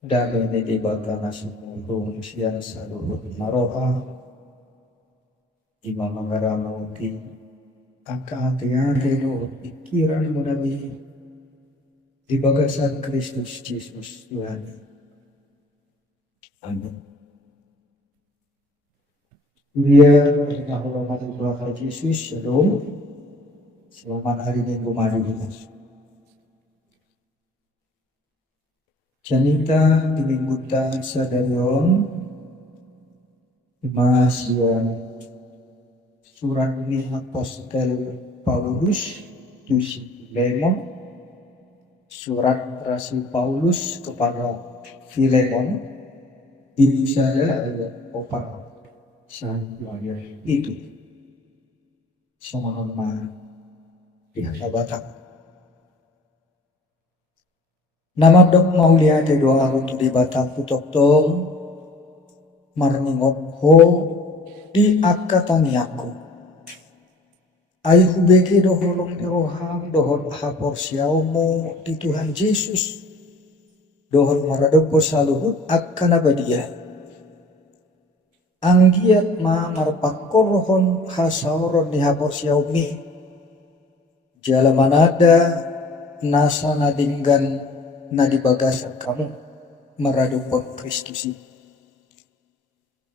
Daging di bata nasumurung siang saluhut maroha imam manggaramauti angka hati-hati do pikiran mudabi di bagasan Kristus Yesus Tuhan. Amin. Dia menghormati Tuhan Yesus. Shalom. Selamat hari Minggu mari. Janita diminggutan sadarion Masian surat ini Apostel Paulus tusi Filemon, surat Rasul Paulus kepada Filemon itu saja ayat 4 sampai itu sama-sama di Batang. Nama dok mau lihat doa untuk di Batang Putok Tong marningok ho di akatani aku. Ayuh beke doholong roham dohol hapor siaumu di Tuhan Yesus dohol maradoko saluhut akan abadia. Anggiat ma marpakorohon hasauron di hapor siaumi. Jalamanada nasa nadinggan nadi bagasan kamu maradupon Kristusi.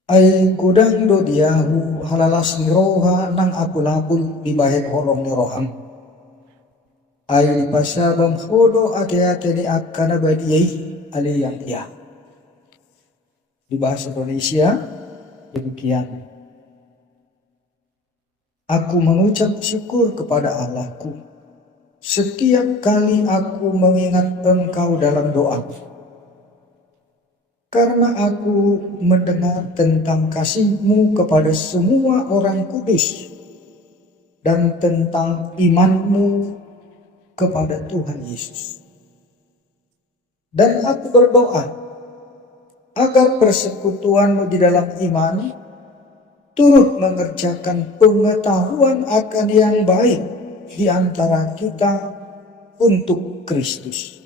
Ay kudang do diahu halalas niroha nang apul-apul di bahet holong niroham. Ay pasabam hodo ake-ake ni akan abadiyai aliyang ya. Di bahasa Indonesia demikian. Aku mengucap syukur kepada Allahku setiap kali aku mengingat Engkau dalam doa, karena aku mendengar tentang kasih-Mu kepada semua orang kudus dan tentang iman-Mu kepada Tuhan Yesus. Dan aku berdoa agar persekutuan-Mu di dalam iman turut mengerjakan pengetahuan akan yang baik di antara kita untuk Kristus.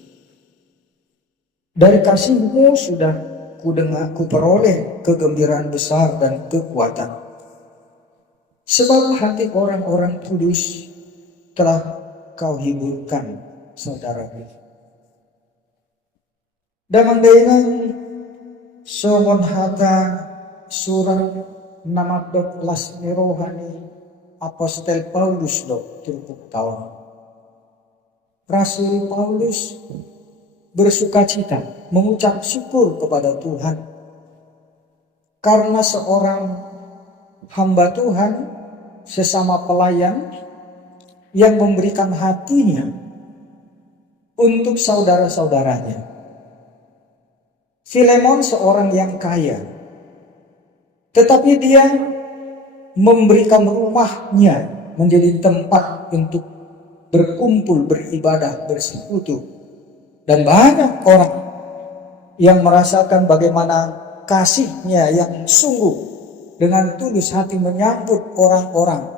Dari kasih-Mu sudah kuperoleh kegembiraan besar dan kekuatan. Sebab hati orang-orang kudus telah Kau hiburkan, saudaraku. Damang dengan somon hata surat namadot las nirohani Apostel Paulus do tilpuk tahun. Rasul Paulus bersukacita mengucap syukur kepada Tuhan karena seorang hamba Tuhan sesama pelayan yang memberikan hatinya untuk saudara-saudaranya. Filemon seorang yang kaya, tetapi dia memberikan rumahnya menjadi tempat untuk berkumpul, beribadah, bersekutu. Dan banyak orang yang merasakan bagaimana kasihnya yang sungguh dengan tulus hati menyambut orang-orang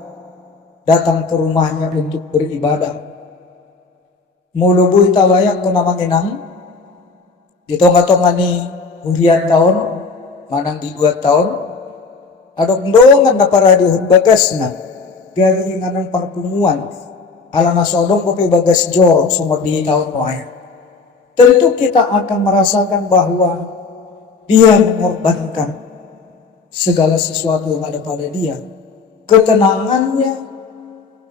datang ke rumahnya untuk beribadah. Mulubuy tawayak ko namang inang di tonga-tonga ni ulian tahun manang di 2 tahun adok ndongan na para di bagas na gari ng parpumuan ala na sodong ko bagas jorok sumag di tahun mo ay. Tentu kita akan merasakan bahwa dia mengorbankan segala sesuatu yang ada pada dia, ketenangannya,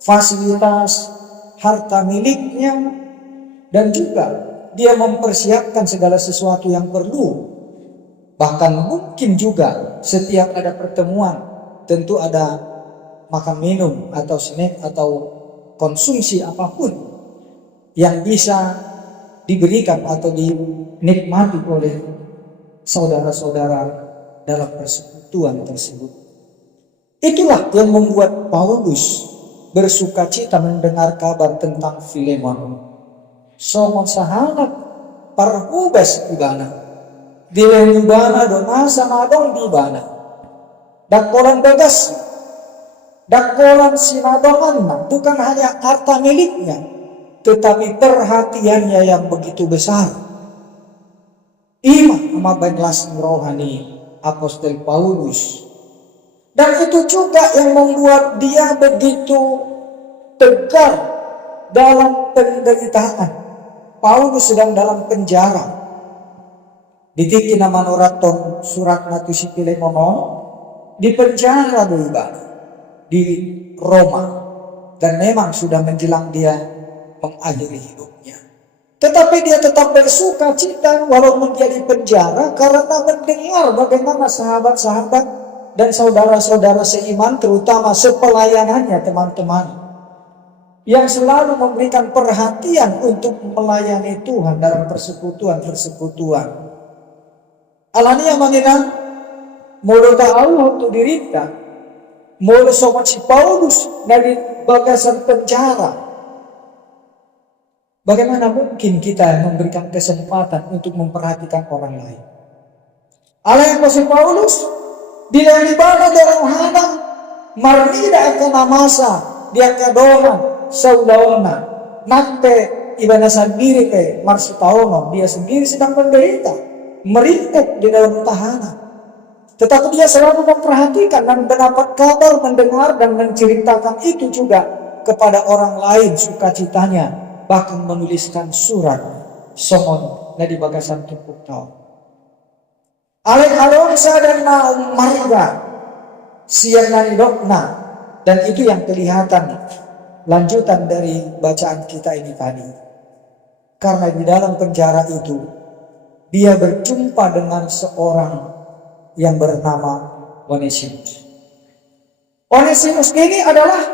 fasilitas, harta miliknya, dan juga dia mempersiapkan segala sesuatu yang perlu. Bahkan mungkin juga setiap ada pertemuan tentu ada makan minum atau snack atau konsumsi apapun yang bisa diberikan atau dinikmati oleh saudara-saudara dalam persekutuan tersebut. Itulah yang membuat Paulus bersukacita mendengar kabar tentang Filemon. Somon sahangat parhubas ibana. Dilen ibana donasa madong di ibana. Dakolan bagas. Dakolan sinadongan bukan hanya harta miliknya, tetapi perhatiannya yang begitu besar. Ibu sama belas rohani Apostel Paulus. Dan itu juga yang membuat dia begitu tegar dalam penderitaan. Paulus sedang dalam penjara. Ditiki nama noraton surat natusi Filemonon di penjara di Roma, dan memang sudah menjelang dia mengakhiri hidupnya. Tetapi dia tetap bersuka cita walaupun dia di penjara karena mendengar bagaimana sahabat-sahabat dan saudara-saudara seiman, terutama sepelayanannya teman-teman, yang selalu memberikan perhatian untuk melayani Tuhan dalam persekutuan-persekutuan. Alania manginang molo tahu untuk dirita, molo somat si Paulus dari bagasan penjara. Bagaimana mungkin kita memberikan kesempatan untuk memperhatikan orang lain? Alanya si Paulus dilibana darang hanang marnida akan namasa dia kadohan saudara nante ibana sendiri ke marsitaono, dia sendiri sedang menderita, merintik di dalam tahanan. Tetapi dia selalu memperhatikan dan mendapat kabar, mendengar dan menceritakan itu juga kepada orang lain sukacitanya, bahkan menuliskan surat somon dari bagasan tumpuk tahu. Alek Alonsa dan Naum Marga siang nanidokna, dan itu yang kelihatan lanjutan dari bacaan kita ini tadi. Karena di dalam penjara itu dia berjumpa dengan seorang yang bernama Onesimus. Onesimus ini adalah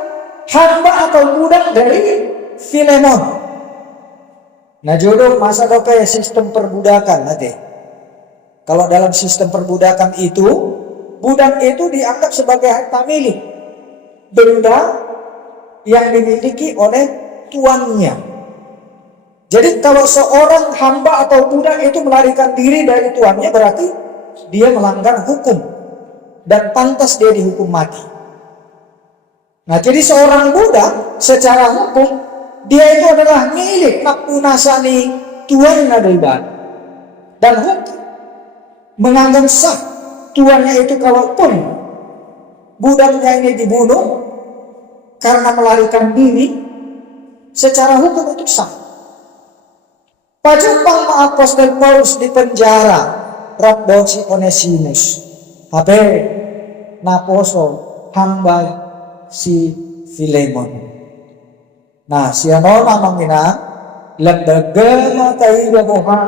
hamba atau budak dari Filemon. Nah jodoh masa kayak sistem perbudakan nanti. Kalau dalam sistem perbudakan itu, budak itu dianggap sebagai harta milik, benda yang dimiliki oleh tuannya. Jadi kalau seorang hamba atau budak itu melarikan diri dari tuannya, berarti dia melanggar hukum dan pantas dia dihukum mati. Nah jadi seorang budak secara hukum dia itu adalah milik napunasani tuan nadaiban, dan hukum menganggap sah tuannya itu kalaupun budaknya ini dibunuh karena melarikan diri, secara hukum itu sah. Pajumpang Apostel Paulus di penjara, Rabon si Onesimus, habe naposo hamba si Filemon. Nah, siano namangina lembaga matai boha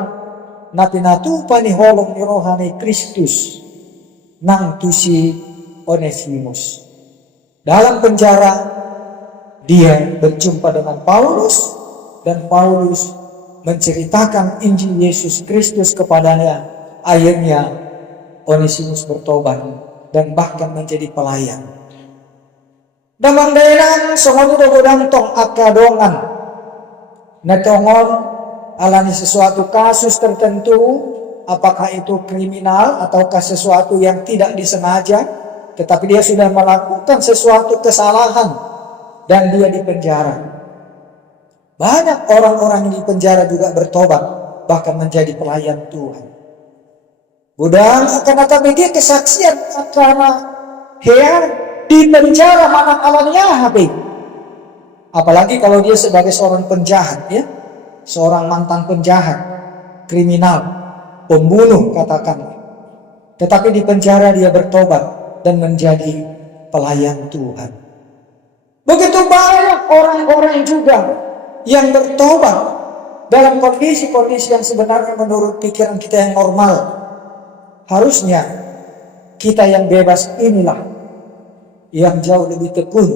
natinatu pani holong ni rohani Kristus nang tu si Onesimus. Dalam penjara dia berjumpa dengan Paulus, dan Paulus menceritakan Injil Yesus Kristus kepadanya. Akhirnya Onesimus bertobat dan bahkan menjadi pelayan. Damang daerang songon dogodang tong akadongan natongon alami sesuatu kasus tertentu, apakah itu kriminal ataukah sesuatu yang tidak disengaja, tetapi dia sudah melakukan sesuatu kesalahan dan dia dipenjara. Banyak orang-orang di penjara juga bertobat, bahkan menjadi pelayan Tuhan. Budang akan media kesaksian karena hean di penjara mana alamnya habis. Apalagi kalau dia sebagai seorang penjahat, ya, seorang mantan penjahat, kriminal, pembunuh katakan. Tetapi di penjara dia bertobat dan menjadi pelayan Tuhan. Begitu banyak orang-orang juga yang bertobat dalam kondisi-kondisi yang sebenarnya menurut pikiran kita yang normal. Harusnya kita yang bebas inilah yang jauh lebih tekun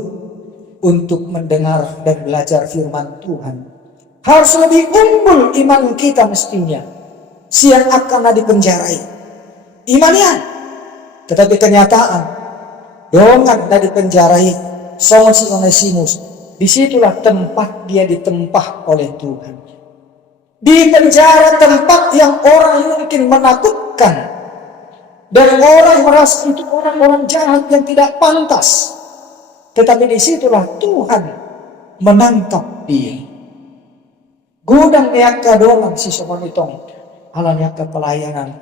untuk mendengar dan belajar firman Tuhan. Harus lebih unggul iman kita mestinya. Siang akan dipenjarai imannya, tetapi kenyataan dongan dari penjarai songon si Onesimus. Disitulah tempat dia ditempah oleh Tuhan. Di penjara, tempat yang orang mungkin menakutkan, dan orang merasa itu orang-orang jahat yang tidak pantas. Tetapi disitulah Tuhan menangkap dia. Gudang neaka doang si somonitong alanya ke pelayanan.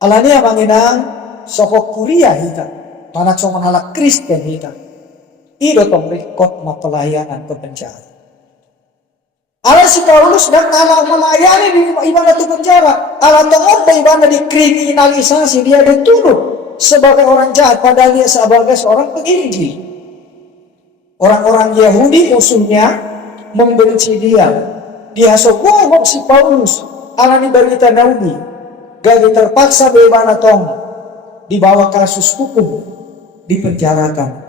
Alania manginang sokok kuliah hita, mana cuma halak Kristen hita. Ido tong rekod ma pelayanan ke penjara. Ala si Paulus dan ala melayani di ibadah tu penjara. Ala tong ibadah dikriminalisasi, dia dituduh sebagai orang jahat padahal dia sebagai seorang penginjil. Orang-orang Yahudi musuhnya membenci dia. Dia sokong si Paulus. Alani berita Naudi. Gadi terpaksa bagaimana tong dibawa kasus hukum, dipenjarakan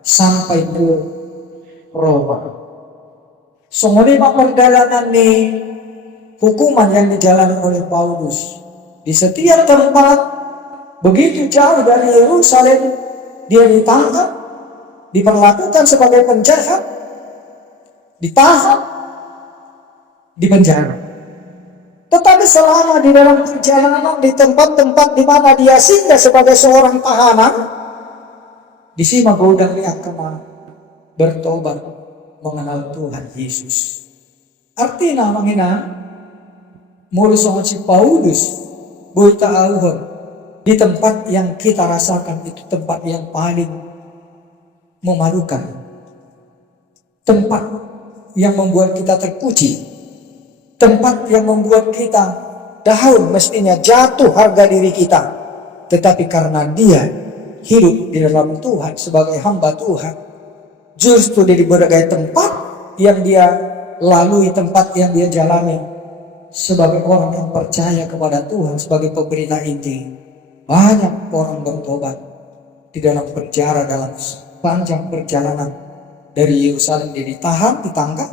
sampai ke Roma. Semua perjalanan nih hukuman yang dijalani oleh Paulus di setiap tempat begitu jauh dari Yerusalem, dia ditangkap, diperlakukan sebagai penjahat, ditahan, dipenjara. Tetapi selama di dalam perjalanan di tempat-tempat di mana dia singgah sebagai seorang tahanan, di sini godang dia akan bertobat mengenal Tuhan Yesus. Artinya mangina mulai soal si Paulus boy taauhan di tempat yang kita rasakan itu tempat yang paling memalukan, tempat yang membuat kita terpuji, tempat yang membuat kita down, mestinya jatuh harga diri kita. Tetapi karena dia hidup di dalam Tuhan sebagai hamba Tuhan, justru dari berbagai tempat yang dia lalui, tempat yang dia jalani sebagai orang yang percaya kepada Tuhan, sebagai pemberita Injil, banyak orang bertobat di dalam penjara. Dalam panjang perjalanan dari Yerusalem, dia ditahan, ditangkap,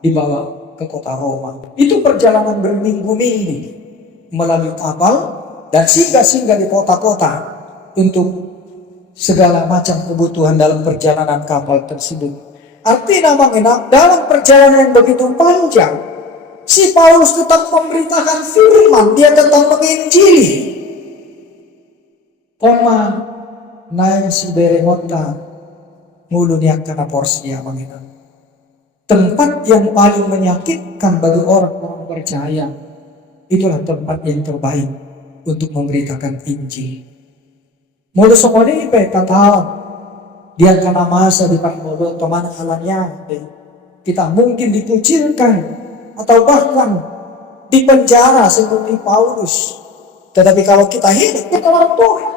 dibawa ke kota Roma. Itu perjalanan berminggu-minggu melalui kapal dan singgah-singgah di kota-kota untuk segala macam kebutuhan dalam perjalanan kapal tersebut. Artinya mengenal dalam perjalanan yang begitu panjang, si Paulus tetap memberitakan firman, dia tetap menginjili. Koma naik si beremota ngulunya karena porsi yang mengenal. Tempat yang paling menyakitkan bagi orang-orang percaya, itulah tempat yang terbaik untuk memberitakan Injil. Mula semua ini tahu dia kena masa di mulut teman halannya, kita mungkin dikucilkan atau bahkan dipenjara seperti Paulus. Tetapi kalau kita hidup di dalam Tuhan,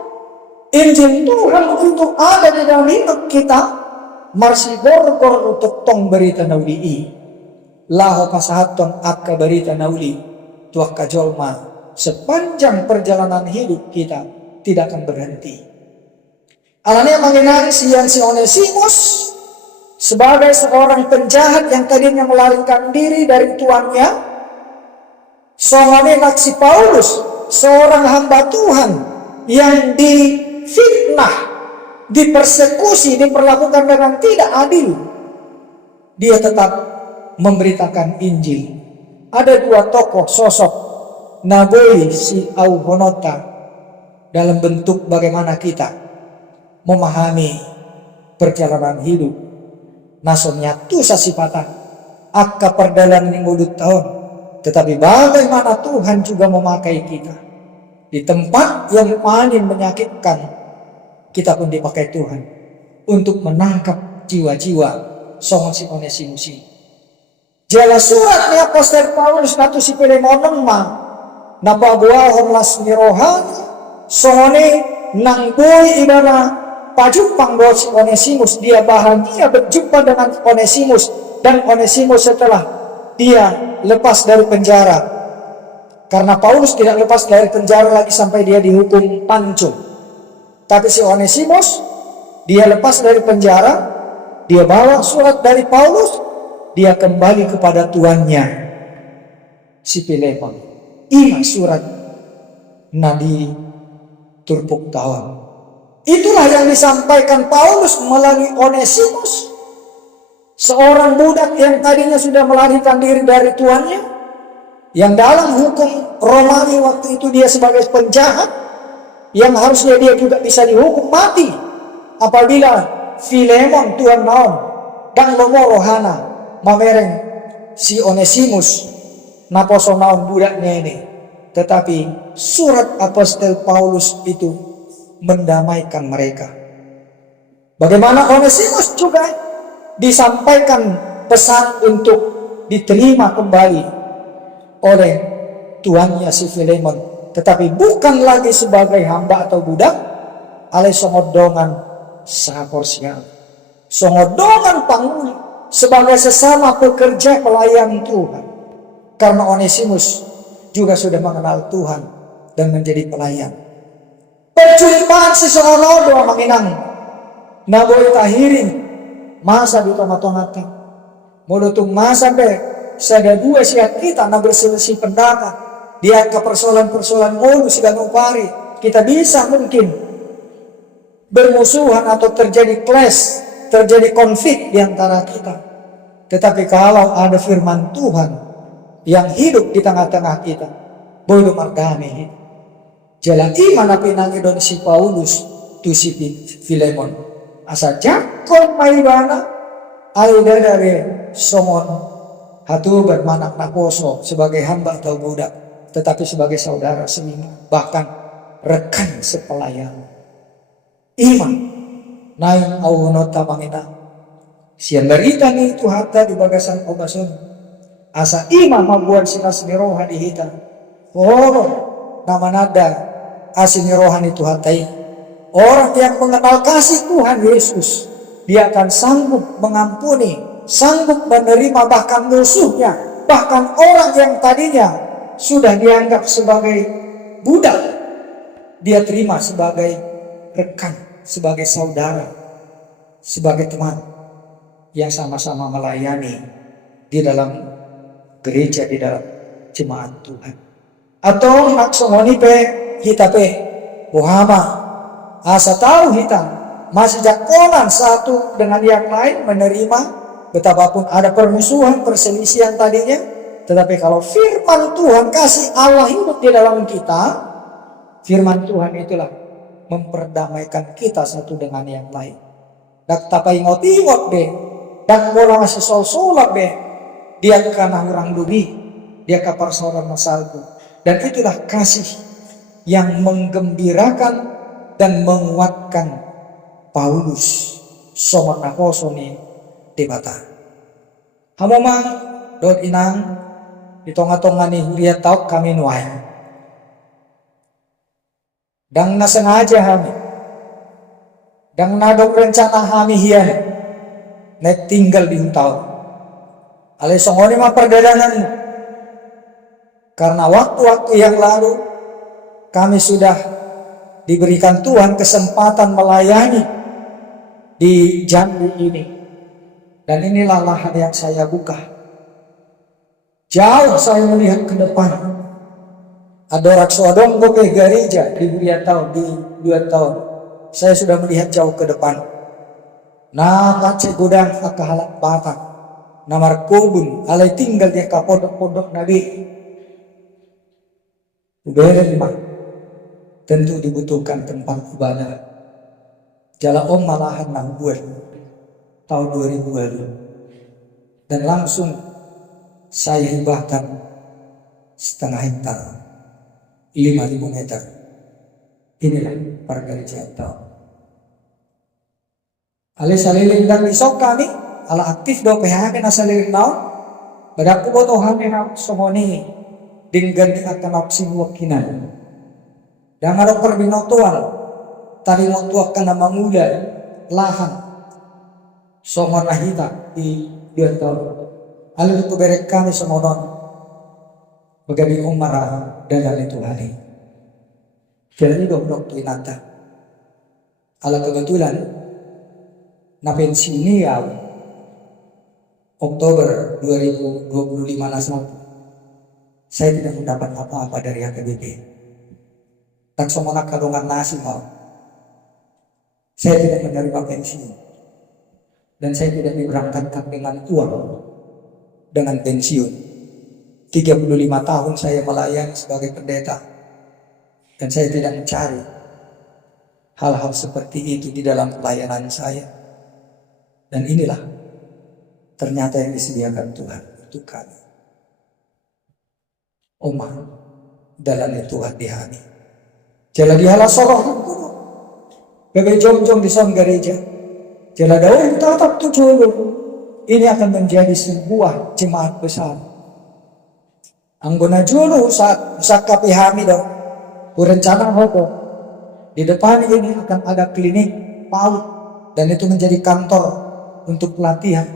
Injil Tuhan itu ada di dalam hidup kita, marsi borgor untuk tong berita nauli laho pasahaton akka berita nauli tuah kajolma sepanjang perjalanan hidup kita tidak akan berhenti. Alanya mengenai si Onesimus sebagai seorang penjahat yang tadinya melarikan diri dari tuannya. Soalnya si Paulus, seorang hamba Tuhan yang difitnah, dipersekusi, diperlakukan dengan tidak adil, dia tetap memberitakan Injil. Ada dua tokoh sosok Naboi si Auhonota dalam bentuk bagaimana kita memahami perjalanan hidup. Nasonnya tu sasipatan akka perdalan yang udut tahun. Tetapi bagaimana Tuhan juga memakai kita di tempat yang paling menyakitkan, kita pun dipakai Tuhan untuk menangkap jiwa-jiwa songon si Onesimus. Jala surat ni apostol Paulus natu si Pilemonon ma napabuahon las mirohani songone nang boy ibara pajupang buat si Onesimus. Dia bahagia berjumpa dengan Onesimus, dan Onesimus setelah dia lepas dari penjara, karena Paulus tidak lepas dari penjara lagi sampai dia dihukum pancung. Tapi si Onesimus dia lepas dari penjara, dia bawa surat dari Paulus, dia kembali kepada tuannya si Filemon. Ini surat nadi turpuk tawan. Itulah yang disampaikan Paulus melalui Onesimus, seorang budak yang tadinya sudah melarikan diri dari tuannya, yang dalam hukum Romawi waktu itu dia sebagai penjahat, yang harusnya dia juga bisa dihukum mati apabila Filemon tuan naon dan lomorohana mamereng si Onesimus naposo naon budaknya ini. Tetapi surat Apostel Paulus itu mendamaikan mereka. Bagaimana Onesimus juga disampaikan pesan untuk diterima kembali oleh tuannya si Filemon, tetapi bukan lagi sebagai hamba atau budak, ale songodongan saporsial, songodongan panguli sebagai sesama pekerja pelayan Tuhan. Karena Onesimus juga sudah mengenal Tuhan dan menjadi pelayan. Perjumpaan seseorang doa menginang naboy tahirin masa di tengah-tengah mulutung masa be sada dua siat kita na berselisih pendapat dia ke persoalan-persoalan mulu sudah nupari kita bisa mungkin bermusuhan atau terjadi clash, terjadi konflik di antara kita. Tetapi kalau ada firman Tuhan yang hidup di tengah-tengah kita, boleh mardami jalan iman api nangidon si Paulus tu si Filemon asa jakon maibana aida dari somon hatu bermanak naposo sebagai hamba atau budak, tetapi sebagai saudara seiman, bahkan rekan sepelayan. Iman naing awunota mangina siang berita ni itu hatta di bagasan obasun asa iman mabuan sinas nirohan dihita poro nama nada asin nirohan itu hatai orang yang mengenal kasih Tuhan Yesus, dia akan sanggup mengampuni, sanggup menerima bahkan musuhnya, bahkan orang yang tadinya sudah dianggap sebagai budak, dia terima sebagai rekan, sebagai saudara, sebagai teman yang sama-sama melayani di dalam gereja, di dalam jemaat Tuhan. Atau naksongoni pe kita pe bohama asa tahu hitam masih jakonan satu dengan yang lain menerima betapapun ada permusuhan, perselisihan tadinya, tetapi kalau firman Tuhan kasih Allah hidup di dalam kita, firman Tuhan itulah memperdamaikan kita satu dengan yang lain. Dak tapai ingot-ingot be, dak bola masih sol-solak be, dia karena orang dubi, dia kapar seorang masalku, dan itulah kasih yang menggembirakan dan menguatkan Paulus somat nakoso ni debata. Hamomang dot inang di tonga-tonga ni huriat tauk kami nuai. Dang nasengaja kami, dang nadong rencana kami hian, nek tinggal di hutau. Ale songoni mah perdagangan. Karena waktu-waktu yang lalu kami sudah diberikan Tuhan kesempatan melayani di Jambi ini, dan inilah lahan yang saya buka. Jauh saya melihat ke depan. Ada raksuadong ke gereja di 2 tahun, di 2 tahun. Saya sudah melihat jauh ke depan. Nah, kace gudang akahalak batang. Namar kubun, alai tinggal dia kapodok-podok nabi. Beren mah, tentu dibutuhkan tempat ibadah. Jala om malahan nang buat tahun 2000 lalu. Dan langsung saya hibahkan setengah hektar. 5.000 meter. Inilah pergereja itu. Ale saliling dan isok kami, ala aktif do PHK na saliling naon. Badak ko botohan na somoni dinggan di akan opsi wakinan. Dan ada perbinotuan tadi waktu akan manguda lahan somon nahita di 2 tahun. Ale itu berek kami semonon. Bagaimana Umar dalam itu hari. Jadi dok kinata. Ala kebetulan na pensiun ya Oktober 2025 nasab. Saya tidak mendapat apa-apa dari HKBP. Tak semua kalungan nasi mau. Saya tidak menerima pensiun. Dan saya tidak diberangkatkan dengan uang, dengan pensiun. 35 tahun saya melayani sebagai pendeta, dan saya tidak mencari hal-hal seperti itu di dalam pelayanan saya. Dan inilah ternyata yang disediakan Tuhan untuk kami. Omah dalam Tuhan dihani. Jala dihala sorohan kuno. Gagal jom-jom di son gereja. Jala daun tatap tujuh. Ini akan menjadi sebuah jemaat besar. Anggona julu saat kapihami do. Rencana hoko. Di depan ini akan ada klinik PAUD. Dan itu menjadi kantor untuk pelatihan.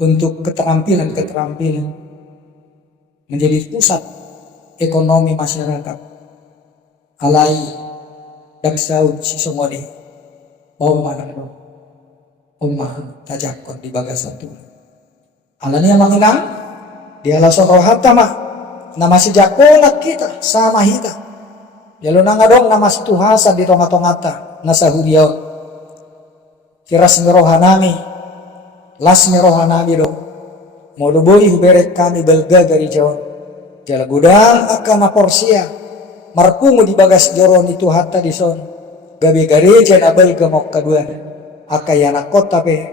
Untuk keterampilan. Menjadi pusat ekonomi masyarakat. Alai daksaud si songoni. Omah tajakon di bagasan Tuhan. Alania manginang dialah sorohata mah nama si jakolak kita sama hita. Jalo nangadong nama si Tuhasa di tonga-tongata nasa hudiaw. Kiras ngerohanami las ngerohanami do. Moluboi huberet kami belga gari jawa. Jala gudang akan porsia marpungu di bagas joron itu hatta di son. Gabi gareja na belga mok kaduan. Akayana kota pe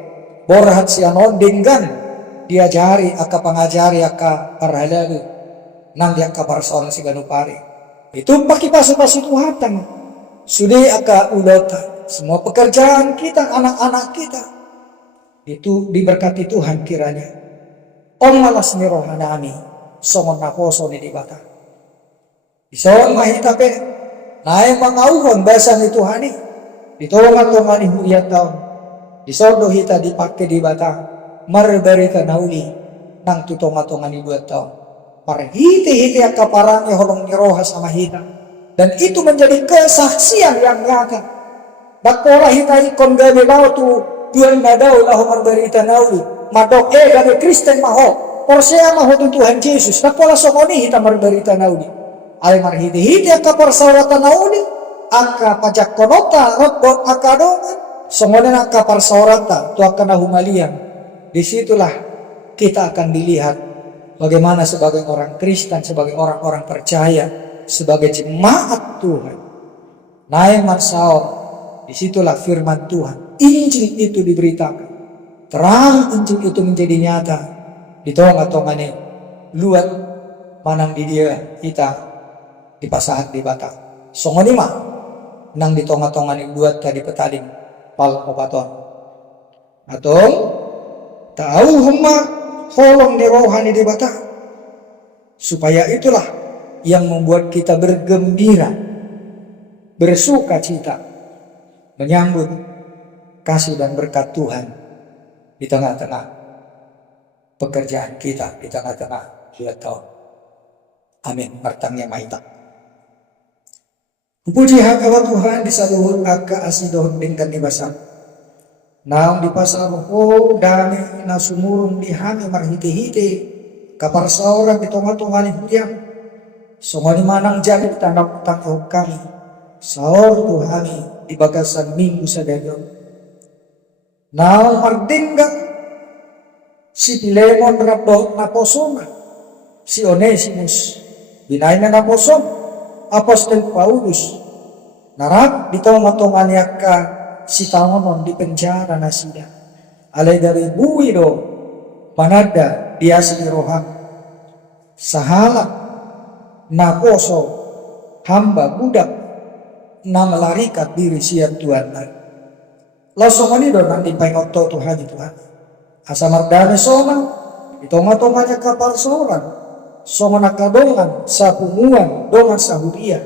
borhat sianon denggan diajari aka pangajari aka parhalalu nang dia kabar soal si ganupari itu paki pasu-pasu Tuhatan sudah aka ulota semua pekerjaan kita anak-anak kita itu diberkati Tuhan kiranya malas ni rohanani songon naposo ni dibata ison mahita pe nae mangauhon bahasa ni Tuhani ditolongan-tolongan huriat taon disodo hita dipakai di bata marberita nauli nang tutonga-tonga ni 2 tahun parhiti-hiti akaparangnya holong niroha sama hita dan itu menjadi kesaksian yang nyata dakola hita ikon gabe daw tu tuan nadaw lahu marberita nauli madok gabe Kristen maho porsea maho tu Tuhan Yesus dakola songoni hita marberita nauli ay marhiti-hiti akaparsawatan nauli aka pajak konota robot akadongan semuanya nak kapar saurata tu akan humalian. Disitulah kita akan dilihat bagaimana sebagai orang Kristen, sebagai orang-orang percaya, sebagai jemaat Tuhan. Naik marsaor, disitulah firman Tuhan. Injil itu diberitakan. Terang Injil itu menjadi nyata. Di tonga-tongane luat manang di dia kita di pasahan di Batak. Songonima nang di tonga-tongane luat tadi petaling. Pal obaton atau tahu huma holong di rohani di bata supaya itulah yang membuat kita bergembira bersuka cita menyambut kasih dan berkat Tuhan di tengah-tengah pekerjaan kita di tengah-tengah 2 tahun. Amin. Martangnya maita. Puji hakawa Tuhan di saluhur aka asidohon dengan dibasang. Naung di pasal ho dami na sumurung di hami marhiti-hiti kapar saurang di tonga-tonga ni hudiyang. Songoni manang jadi tandang tangkau kami. Saur Tuhani di bagasan minggu sadayon. Naung mardinggang si Pilemon rabot na posoma. Si Onesimus binay na naposom. Apostol Paulus narap di tonga-tonga niya ka si Taonon di penjara na sida. Alay dari buwi do panada dia si rohang sahala na poso hamba budak na melarikat diri siya Tuhan na. Langsung ani do nang dipaingoto Tuhan Tuhan. Asa mardane soma di tonga-tonga niya kapal seorang. Songo nakadongan sa punguan dongan sa hudia.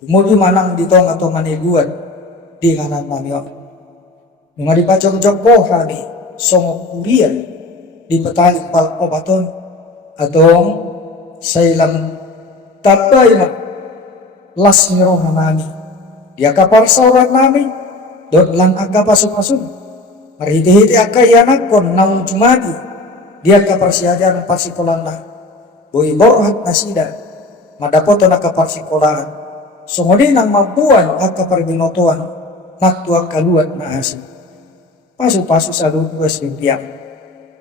Umuwi manang di tonga-tonga ni guan di kanan manion. Nung adipacong-jong pohani songo kurian di petali pal obaton atong sa ilang tabay na las niro nami. Dia kapar sauran nami don lang aga pasok-pasok. Marhiti-hiti akayanak kon naung jumati. Dia kapar siajan pasikolan na. Boy borhat nasida madapoto na kaparsikolaan sungodi nang mabuan at kaparginotuan naktuak kaluat na asin pasu-pasu sa lugas yung tiyak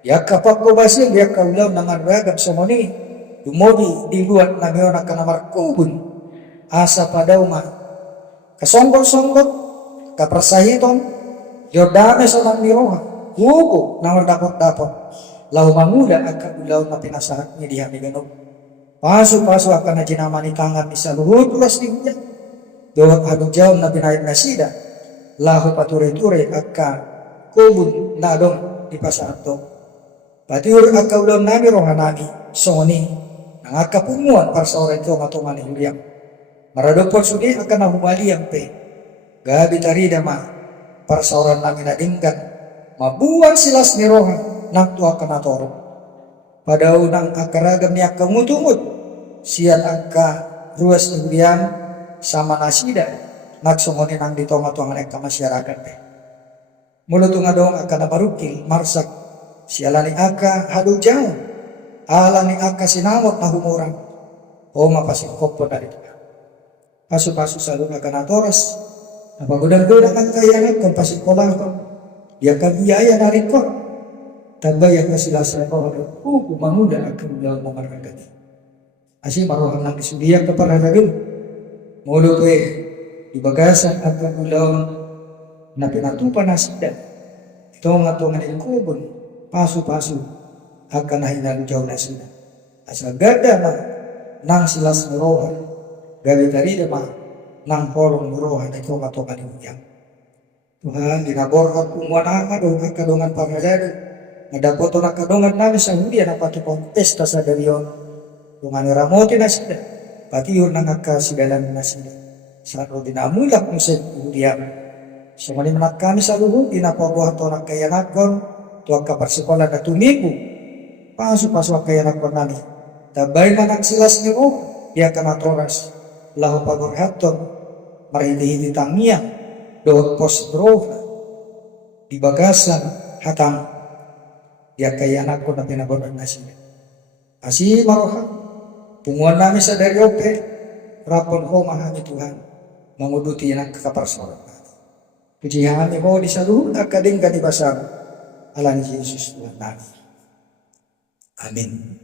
yak kapagkubasin yak kaulaw ng aragap sungodi dumobi di luat na ngayon na kanamarkubun asa padaw ma kasonggol-songgol kaprasahiton yordane sa nang niroha hugo na mardapot-dapot lau manguda akan ulaw na pinasahat ni diha mi ganun. Paso-paso akan na jinamani tangan ni saluhut ulas ni huyan. Doon hadong jawab na binayad na sida. Lahu patuloy-tuloy akka kubun na dong di pasahat to. Patiur akka ulaw nami rohanami soni nang akka pumuan para sa oran to matungan ni Juliam. Maradopon sudi akan na humali ang pe. Gabi tarida ma para sa oran namin na dinggan. Mabuwan silas ni rohan nang tuwa ka na toro. Pada unang akaragam niya kamutungod, siyan angka ruas ni Julian sama nasida, nagsungonin ang dito nga tuwangan ang kamasyarakat. Mula tunga doon aka na marukil, marsak, siyala ni aka hadujaw, ala ni aka sinamot na humurang, o mapasingkop po na dito. Paso-paso sa lunga ka na toras, napagudang-gudang ang kayangan kung pasingkolang ko, dia kabiyaya na rin ko. Tabayan na sila sa mga manguda ang kamulaw na maragad. Asi marohang lang isuliyan ka para rin. Mulo ko ibagasan ang kamulaw na pinatupan na sida. Ito nga ito nga nilkubon, paso-paso, akan na hinalujaw na sila. Asa gada na nang sila sa marohan, gabi tarida ma nang horong marohan, ito nga ito nga nilujang. Tuhan, dinaborhat kumuan nga doon ang kadungan pangalan. Nadapoto na kadungan namin sa huli na patupang pesta sa dariyon. Kung ano ramote na sila, pati yun nang akasigalan na sila. Sa ro dinamulak mo sa huli. So manimanak kami sa luhut, inapabuhat to ng kayanakon, tuwag kaparsikola na tumibo. Paso-paso ang kayanakon namin. Tabay na nagsilas ni Ro, iya ka na toras. Laho pagurhaton, marihili-hilitang niya, doon post-drova, di bagasan, hatang, ya kaya anak ko na pinabunan na siya. Asi maroha, punguan namin sa daryope, rapon ko mahami Tuhan, manguduti ng kakaparsoran. Pujihan mo di saluhut akading kanibasang, ala ni Jesus Tuhan namin. Amin.